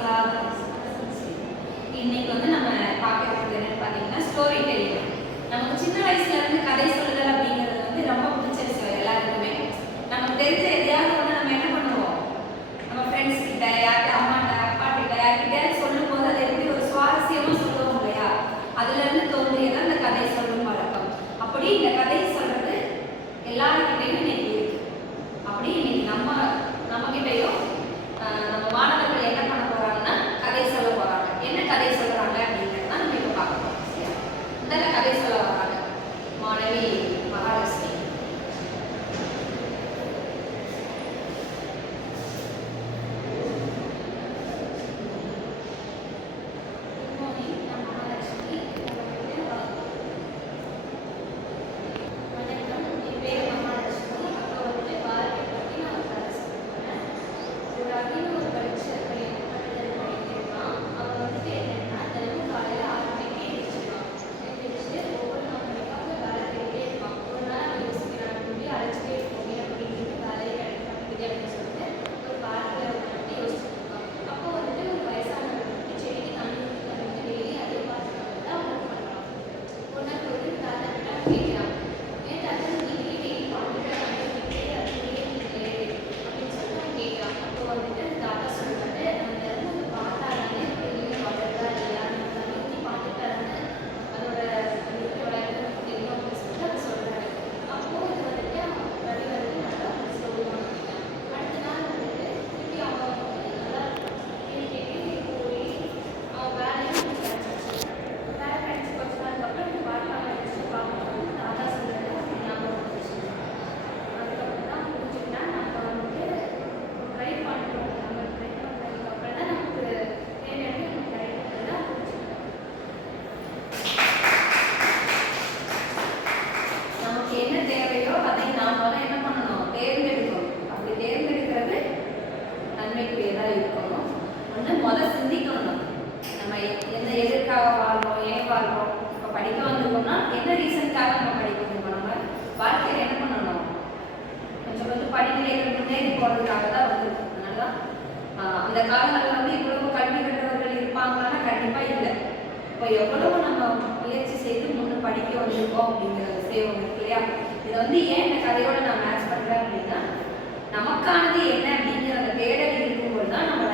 இருக்கீங்களா? இன்னைக்கு வந்து நம்ம பார்க்க இருக்கிறது என்னன்னு பார்த்தீங்கன்னா ஸ்டோரி டெல்லிங். நமக்கு சின்ன வயசுல இருந்து கதை சொல்லுதல் அப்படிங்கிறது வந்து ரொம்ப பிடிச்ச விஷயம் எல்லாருக்குமே. நமக்கு தெரிஞ்ச எதையாவது ஒன்று நம்ம என்ன பண்ணுவோம், நம்ம ஃப்ரெண்ட்ஸ் கிட்ட, யார்கிட்ட, அம்மாட்ட, அப்பா கிட்ட, யார்கிட்டயாவது சொல்லும் போது அதை எப்படி ஒரு சுவாரஸ்யமா சொல்லுவோம் இல்லையா? அதுல இருந்து தோன்றியதான் இந்த கதை சொல்லும் பழக்கம். அப்படி இந்த கதை சொல்றது எல்லாருக்கிட்டையும் இன்னைக்கு இருக்கு. அப்படி இன்னைக்கு நம்ம கிட்டையும் நம்ம மாணவர்கள் என்ன பண்ண போறாங்கன்னா கதை சொல்ல போறாங்க. என்ன கதை சொல்றாங்க அப்படிங்கிறத நம்ம இப்ப பார்க்க போறோம். சரியா? முதல்ல கதை சொல்ல வராங்க மாணவி மகாலட்சுமி. அந்த காலங்களில் வந்து இவ்வளவு கல்வி கற்றவர்கள் இருப்பாங்களான்னா கண்டிப்பா இல்லை. இப்போ எவ்வளவு நம்ம முயற்சி செய்து முன்னு படிக்க வந்திருக்கோம் அப்படிங்கிற விஷயம் இருக்கு இல்லையா? இதை வந்து ஏன் இந்த கதையோட நான் மேட்ச் பண்றேன் அப்படின்னா, நமக்கானது என்ன அப்படிங்கிற அந்த தேடல் இருக்கும்போது தான் நம்ம